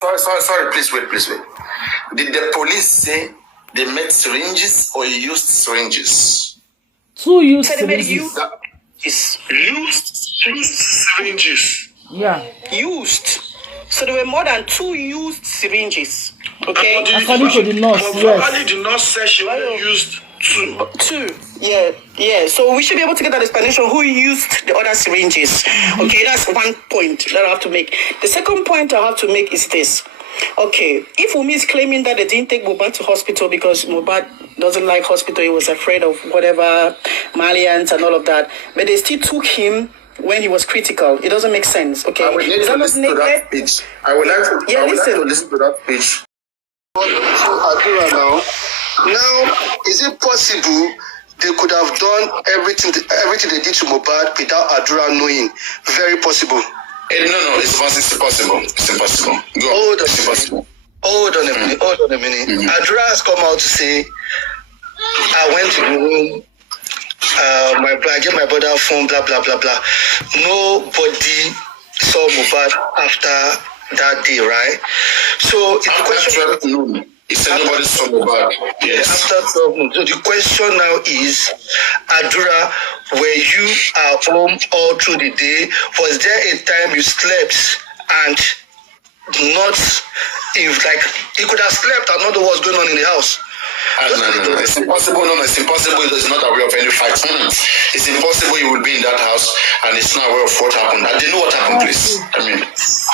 Sorry, please wait. Did the police say they made syringes or used syringes? Two used syringes. Used syringes. Yeah. Used. So there were more than 2 used syringes. Okay. According to the nurse, yes. The nurse said she only used 2. 2. Yeah. So we should be able to get an explanation who used the other syringes. Okay, that's one point that I have to make. The second point I have to make is this. Okay, if Wunmi is claiming that they didn't take Mohbad to hospital because Mohbad doesn't like hospital, he was afraid of whatever Malians and all of that, but they still took him when he was critical. It doesn't make sense. Okay, I would like to listen to that speech. I would like to listen to that speech. Adura now, is it possible they could have done everything they did to Mohbad without Adura knowing? Very possible. No, it's impossible. It's impossible. It's impossible. Hold on a minute. Mm-hmm. Adura has come out to say, I went to the room, I gave my brother a phone, blah, blah, blah, blah. Nobody saw Mohbad after that day, right? So the question... He said nobody saw Mohbad. Yes. After 12 months. So the question now is, Adura, were you at home all through the day? Was there a time you slept and not, if like, you could have slept and not know what's going on in the house? No. It's impossible. It's impossible. He's not aware of any facts. It's impossible he will be in that house and he's not aware of what happened. I didn't know what happened, please.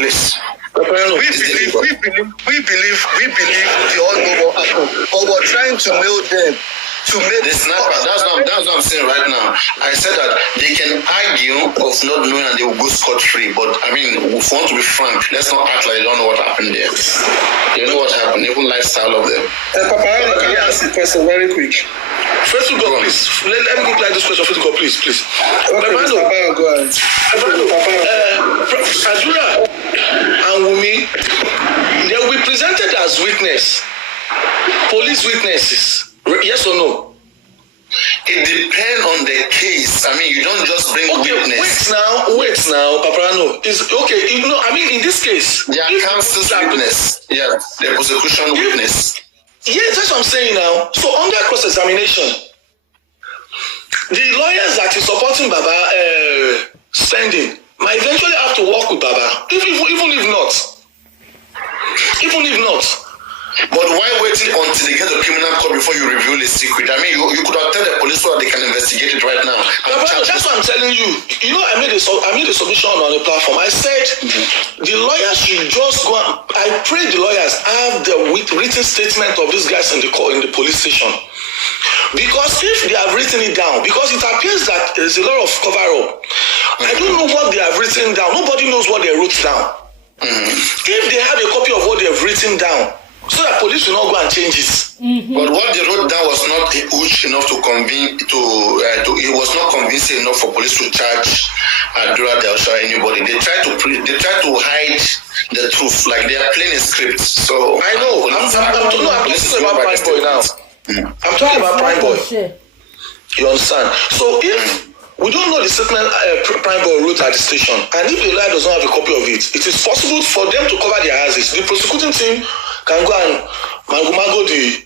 Please. We believe they all know what happened. But we're trying to nail them to make this sniper. That's what I'm saying right now. I said that they can argue of not knowing and they will go scot-free. But if we want to be frank, let's not act like they don't know what happened there. They know what happened, even lifestyle of them. Papa, can you ask the question very quick? First of all, please. Let me reply this question. First of all, please. Okay, Papa, go ahead. Adura and Wunmi, they will be presented as witness, police witnesses. Yes or no? It depends on the case. You don't just bring witness. Wait now, Paparano. Is okay. In this case, they are counsel's witness. Yeah, the prosecution witness. Yes, that's what I'm saying now. So under cross-examination, the lawyers that is supporting Baba spending might eventually have to work with Baba, even if not. But why waiting until they get the criminal court before you reveal a secret? You could have told the police so that they can investigate it right now. That's what I'm telling you. I made a submission on the platform. I said the lawyers should just go. I pray the lawyers have the written statement of these guys in the police station. Because if they have written it down, because it appears that there is a lot of cover-up. I don't know what they have written down. Nobody knows what they wrote down. If they have a copy of what they have written down, so that police will not go and change it. But what they wrote down was not huge enough to convince. It was not convincing enough for police to charge Adura or anybody. They try to hide the truth, like they are playing a script. So I know. I'm talking about Prime Boy now. I'm talking about Prime Boy. You understand? So if we don't know the statement Prime Boy wrote at the station, and if the lawyer does not have a copy of it, it is possible for them to cover their asses. The prosecuting team can go and mago the,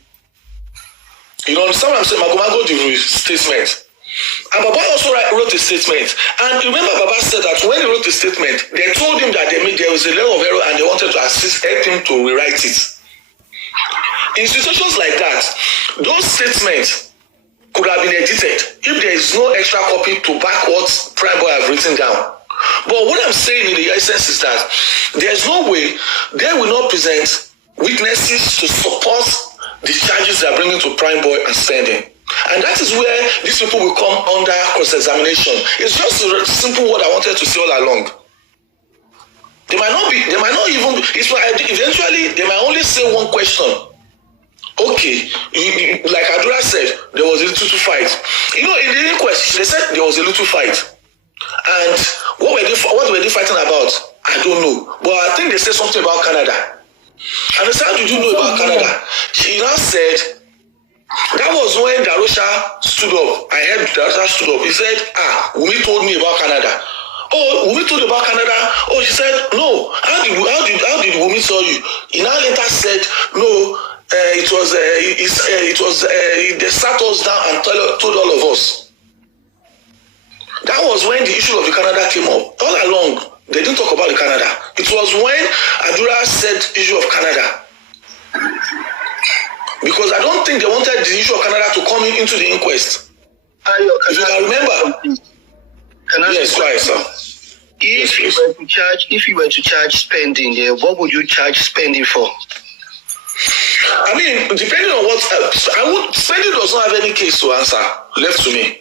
understand what I'm saying? Mago the statement. And Baba also wrote a statement. And remember, Baba said that when he wrote the statement, they told him that there was a level of error and they wanted to help him to rewrite it. In situations like that, those statements could have been edited if there is no extra copy to back what Prime Boy have written down. But what I'm saying in the essence is that there's no way they will not present witnesses to support the charges they are bringing to Prime Boy and spending. And that is where these people will come under cross-examination. It's just a simple word I wanted to say all along. Eventually, they might only say one question. Okay, like Adura said, there was a little fight. In the inquest, they said there was a little fight. And what were they fighting about? I don't know. But I think they said something about Canada. And they said, how did you know about Canada? She now said, that was when Darosha stood up. I heard Darosha stood up. He said, Wunmi told me about Canada. oh, Wumi told you about Canada. Oh, she said, no. How did Wumi tell you? He now later said, no, they sat us down and told all of us. That was when the issue of the Canada came up. All along, they didn't talk about the Canada. It was when Adura said issue of Canada. Because I don't think they wanted the issue of Canada to come into the inquest. If you can remember. Yes, right, sir. If you were to charge spending, what would you charge spending for? I mean, depending on what spending does not have any case to answer left to me.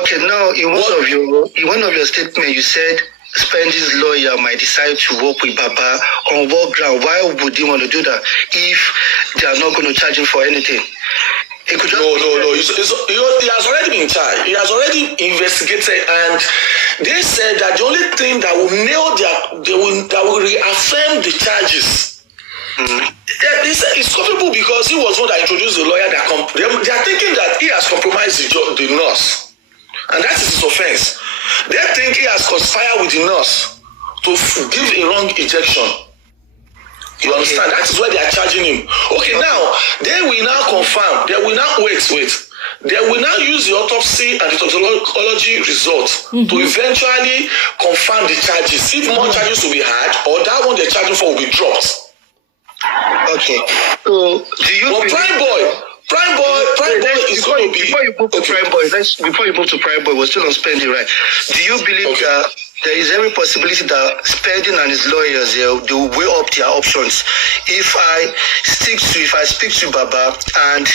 Okay, now in one of your statements, you said Spending's lawyer might decide to work with Baba on what ground. Why would he want to do that if they are not going to charge him for anything? He could just No. He has already been charged. He has already investigated, and they said that the only thing that will that will reaffirm the charges. It's comfortable because he was one that introduced the lawyer. They are thinking that he has compromised the nurse, and that is his offense. They think he has conspired with the nurse to give a wrong injection. You understand? That is why they are charging him. Okay, now they will now confirm. They will now wait. They will now use the autopsy and the toxicology results to eventually confirm the charges. If more charges will be had, or that one they're charging for will be dropped. Okay. So do you? But Prime Boy is going to be. Before you move to Prime Boy, we're still on spending, right? Do you believe that there is every possibility that Spending and his lawyers they will weigh up their options? If I speak to Baba and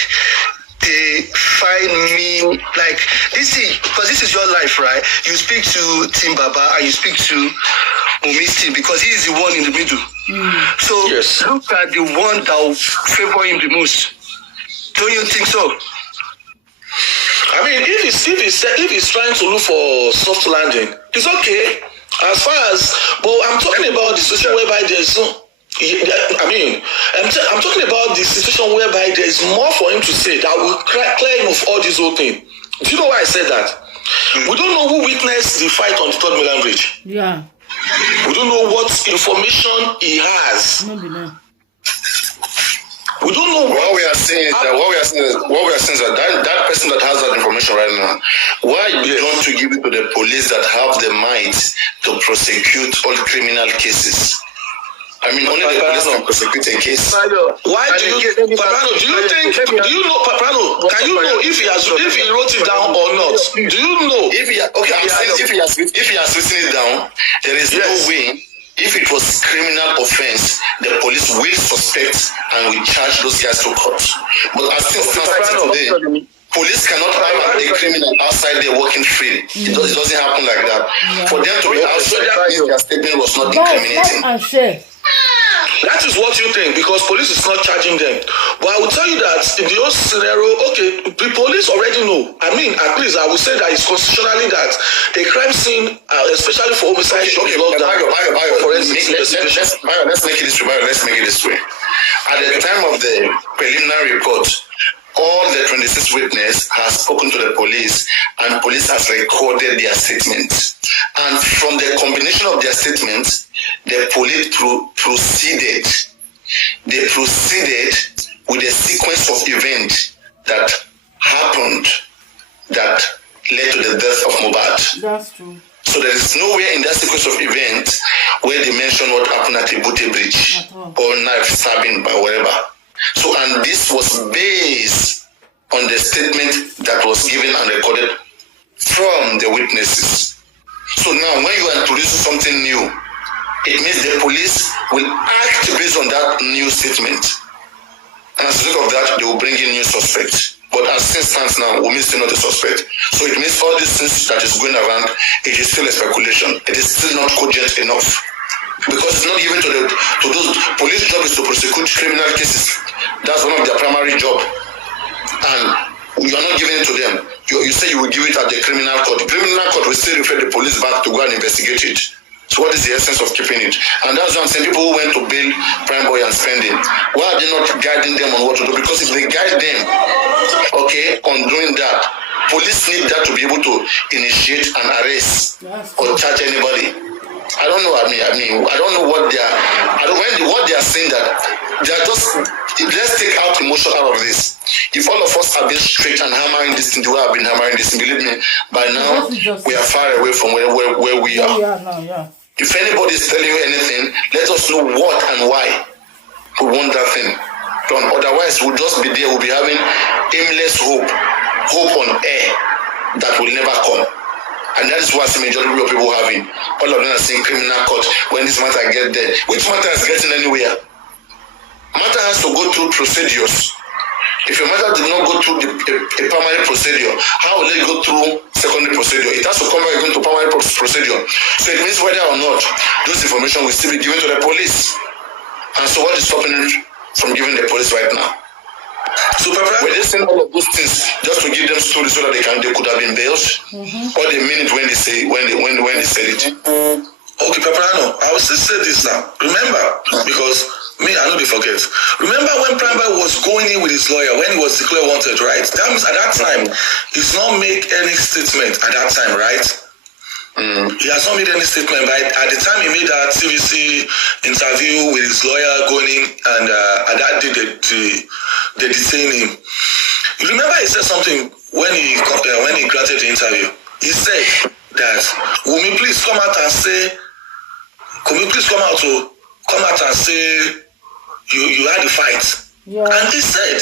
they find me like this thing, because this is your life, right? You speak to Team Baba and you speak to Mumi's team because he is the one in the middle. So look at the one that will favor him the most. Don't you think so? I mean, if he's trying to look for soft landing, it's okay. As far as, but I'm talking about the situation whereby there's no. I'm talking about the situation whereby there is more for him to say that will clear him of all this whole thing. Do you know why I said that? We don't know who witnessed the fight on the 3rd Mainland Bridge. Yeah. We don't know what information he has. We don't know what we are saying is that that person that has that information right now, why don't you give it to the police that have the might to prosecute all criminal cases? I mean, only the police can prosecute a case. Why do you, Paprano? Can you know if he wrote it down or not? Do you know? If he has written it down, there is no way. If it was criminal offense, the police will suspect and will charge those guys to court. But as things stand today, police cannot have a criminal outside there working free. It doesn't happen like that. For them to be outside, that means their statement was not incriminating. That is what you think, because police is not charging them. But I will tell you that in the whole scenario, okay, the police already know. I mean, at least I would say that it's constitutionally that a crime scene, especially for homicide, should be locked down. Let's make it this way. At the time of the preliminary report, all the 26 witnesses have spoken to the police, and police has recorded their statements. And from the combination of their statements, the police proceeded with a sequence of events that happened that led to the death of Mohbad. That's true. So there is nowhere in that sequence of events where they mention what happened at the Brekete Bridge or knife stabbing by whatever. So, and this was based on the statement that was given and recorded from the witnesses. So now when you are introducing something new, it means the police will act based on that new statement. And as a result of that, they will bring in new suspects. But as things stands now, we still not a suspect. So it means all these things that is going around, it is still a speculation. It is still not cogent enough. Because it's not given to those police job is to prosecute criminal cases. That's one of their primary job. And you are not giving it to them. You say you will give it at the criminal court. The criminal court will still refer the police back to go and investigate it. So what is the essence of keeping it? And that's why I'm saying people who went to bail Prime Boy and Spending, why are they not guiding them on what to do? Because if they guide them, on doing that, Police need that to be able to initiate an arrest or charge anybody. I don't know. I don't know what they are. What they are saying that they are just. Let's take out emotion out of this. If all of us have been straight and hammering this thing the way I've been hammering this thing, believe me, by now we are far away from where we are. If anybody is telling you anything, let us know what and why we want that thing done. Otherwise, we'll just be there. We'll be having aimless hope on air that will never come. And that is what the majority of people having. All of them are saying criminal court when this matter get there. Which matter is getting anywhere? Matter has to go through procedures. If a matter did not go through a primary procedure, how will it go through secondary procedure? It has to come back again to primary procedure. So it means whether or not those information will still be given to the police. And so what is stopping it from giving the police right now? So we're just saying all of those things just to give them stories so that they could have been bailed, or they mean it when they say when they said it. Okay, Paparano, I will still say this now. Remember, because me, I know they forget. Remember when Prime Boy was going in with his lawyer when he was declared wanted, right? That means at that time, he's not make any statement at that time, right? He has not made any statement, right? At the time he made that CVC interview with his lawyer going in, and that day they detained him. You remember he said something when he granted the interview. He said that, Wumi, please come out and say, you had the fight. Yeah. And he said,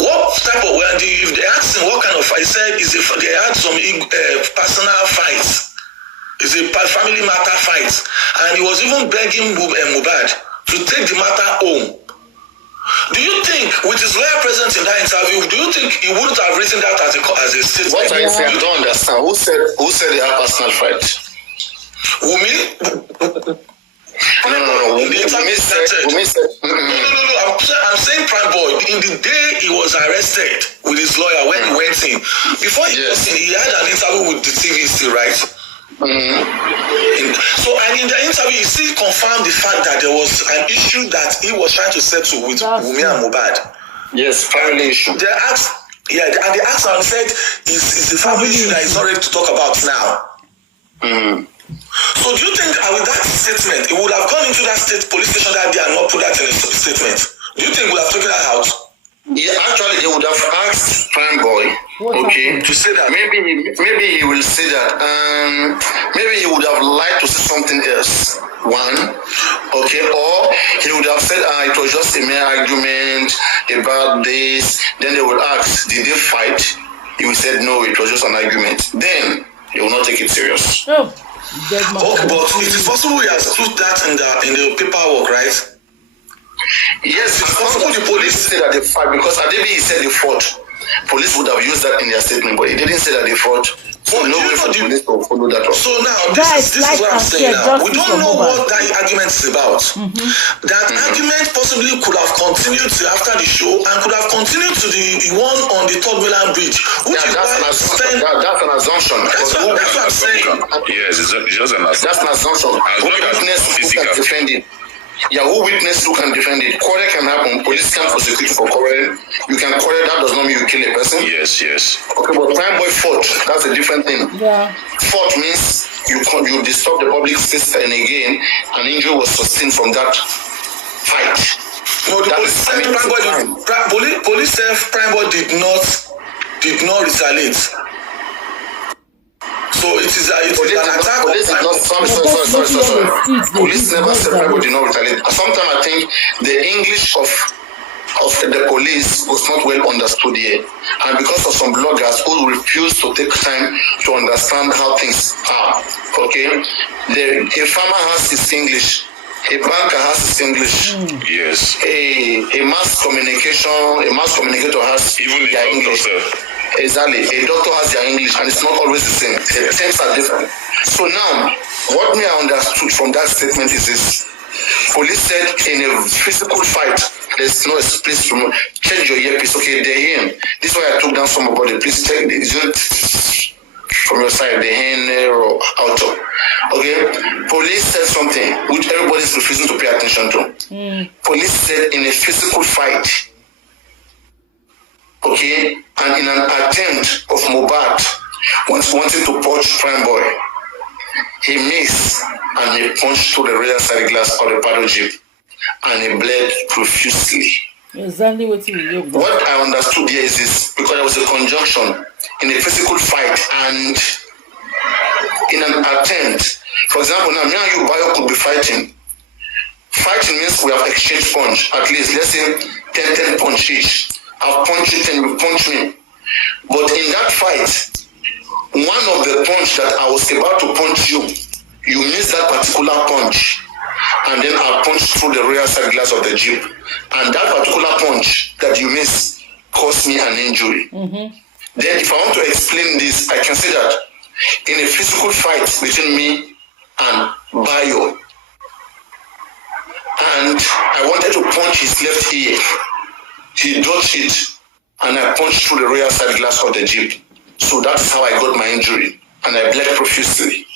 what type of, if they asked him what kind of fight, he said they had some personal fights. It's a family matter fight. And he was even begging Mohbad to take the matter home. Do you think, with his lawyer present in that interview, do you think he wouldn't have written that as a statement? What I say, I don't understand. Who said they have personal fight? Wumi? No. I'm saying Prime Boy, in the day he was arrested with his lawyer when he went in, before he was in, he had an interview with the TVC, right? So, and in the interview, he still confirmed the fact that there was an issue that he was trying to settle with Wumi and Mohbad. Yes, family issue. They asked, and they asked and said, it's a family issue that he's not ready to talk about now. So do you think with that statement, he would have gone into that state police station that day and not put that in a statement? Do you think he would have taken that out? Yeah, actually, they would have asked Prime Boy, to say that. Maybe he will say that. Maybe he would have liked to say something else. One, or he would have said, it was just a mere argument about this. Then they would ask, did they fight? He would say, no, it was just an argument. Then they will not take it serious. Okay, but it is possible he has put that in the paperwork, right? Yes, it's possible the police said that they fought, because Adebi said they fought. Police would have used that in their statement, but he didn't say that they fought. So no way for police to follow that up. So now, this is what I'm saying now. We don't know what that argument is about. That argument possibly could have continued to after the show and could have continued to the one on the Third Mainland Bridge. Which is that's an assumption. That's what I'm saying. Yes, it's just an assumption. That's an assumption. Who witness who can defend it? Yeah, who witness who can defend it? Quarrel can happen. Police can prosecute for quarrel. You can quarrel. That does not mean you kill a person. Yes. Okay, but Prime Boy fought. That's a different thing. Yeah. Fought means you disturb the public space, and again, an injury was sustained from that fight. No, the police said Prime Boy did not retaliate. So it is an attack. Police never said Prime Boy did not retaliate. Sometimes I think the English of the police was not well understood here, and because of some bloggers who refuse to take time to understand how things are. Okay, a farmer has his English. A banker has his English. Yes. A mass communicator has even their English. Exactly. A doctor has their English, and it's not always the same. The terms are different. So now, what me I understood from that statement is this: police said in a physical fight, there's no place to change your earpiece. Okay, they're here. This is why I took down some about it. Please check from your side, the hand or out. Okay, police said something which everybody's refusing to pay attention to. Police said in a physical fight, okay, and in an attempt of Mohbad wanting to punch Prime Boy, he missed and he punched through the rear side glass of the paddle jeep and he bled profusely. Exactly what you do. What I understood here is this, because there was a conjunction in a physical fight and in an attempt. For example, now me and you, Bayo, could be fighting. Fighting means we have exchanged punch. At least, let's say 10 punch each. I'll punch you, 10, you punch me. But in that fight, one of the punch that I was about to punch you, you missed that particular punch. And then I punched through the rear side glass of the jeep. And that particular punch that you missed caused me an injury. Mm-hmm. Then if I want to explain this, I can say that in a physical fight between me and Bayo, and I wanted to punch his left ear, he dodged it, and I punched through the rear side glass of the jeep. So that's how I got my injury, and I bled profusely.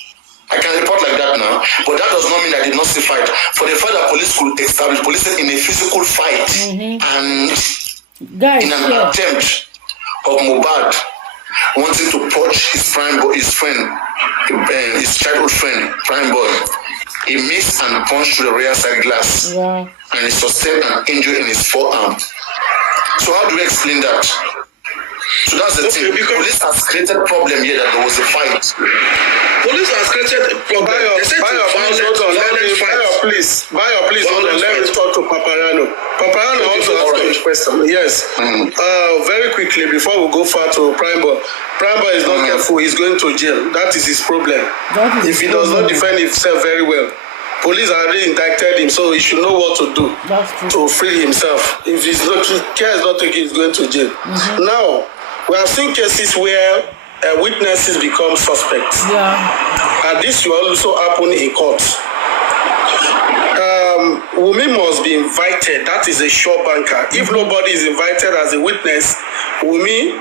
I can report like that now, but that does not mean I did not see fight. For the fact that police could establish police in a physical fight, and in an attempt of Mohbad wanting to punch his childhood friend, Prime Boy, he missed and punched through the rear side glass, and he sustained an injury in his forearm. So how do we explain that? So that's the thing. Because police has created a problem here that there was a fight. Police has created a problem. Bayo, please, hold on. Let me talk to Paparano. Paparano also asked a question. Yes. Very quickly, before we go far to Prime Boy. Prime Boy is not careful. He's going to jail. That is his problem. If he does not defend himself very well, police already indicted him, so he should know what to do to free himself. If care is not taken, he's going to jail. Now, we have seen cases where witnesses become suspects. And this will also happen in court. Wunmi must be invited. That is a sure banker. If nobody is invited as a witness, Wunmi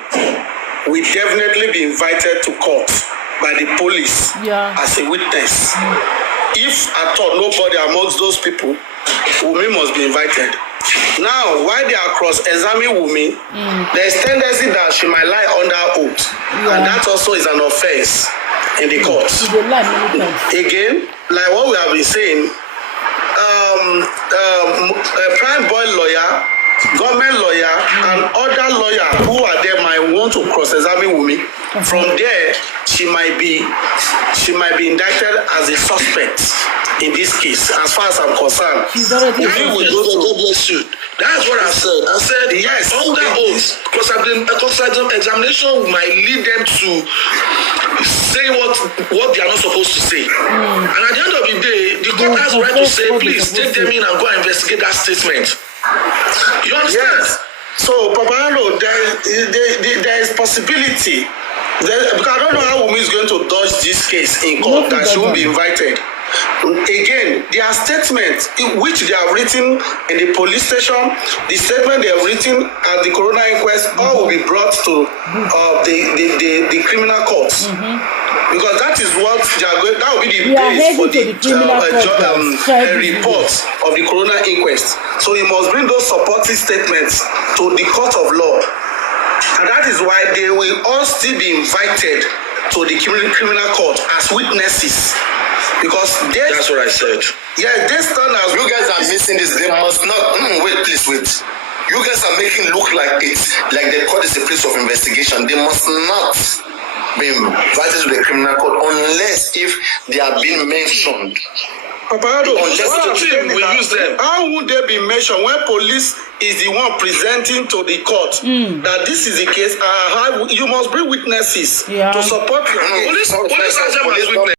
will definitely be invited to court by the police as a witness. If at all nobody amongst those people, Wunmi must be invited. Now, while they are cross-examining Wunmi, there is tendency that she might lie under oath, and that also is an offense in the court. Again, like what we have been saying, Prime Boy lawyer, government lawyer, and other lawyer who are there might want to cross-examine Wunmi. From there, she might be indicted as a suspect in this case. As far as I'm concerned, God bless you. That's what I said. I said yes. Under oath, cross-examination might lead them to say what they are not supposed to say. And at the end of the day, the court has the right to say, please take them in and go and investigate that statement. You understand? Yes. So, Paparano, there is possibility. Because I don't know how Wunmi is going to dodge this case in court that she won't be invited. Again, their statement, which they have written in the police station, the statement they have written at the coroner inquest, all will be brought to the criminal courts. Because that is what they are going. That will be the base for the report of the coroner inquest. So he must bring those supporting statements to the court of law. And that is why they will all still be invited to the criminal court as witnesses. Because that's what I said. Yeah, they stand as you guys are missing this. They must not wait. You guys are making look like it's like the court is a place of investigation. They must not be invited to the criminal court unless if they are being mentioned. Paparano, we use them. How would they be mentioned when police is the one presenting to the court that this is the case? You must bring witnesses to support you. Police as witnesses.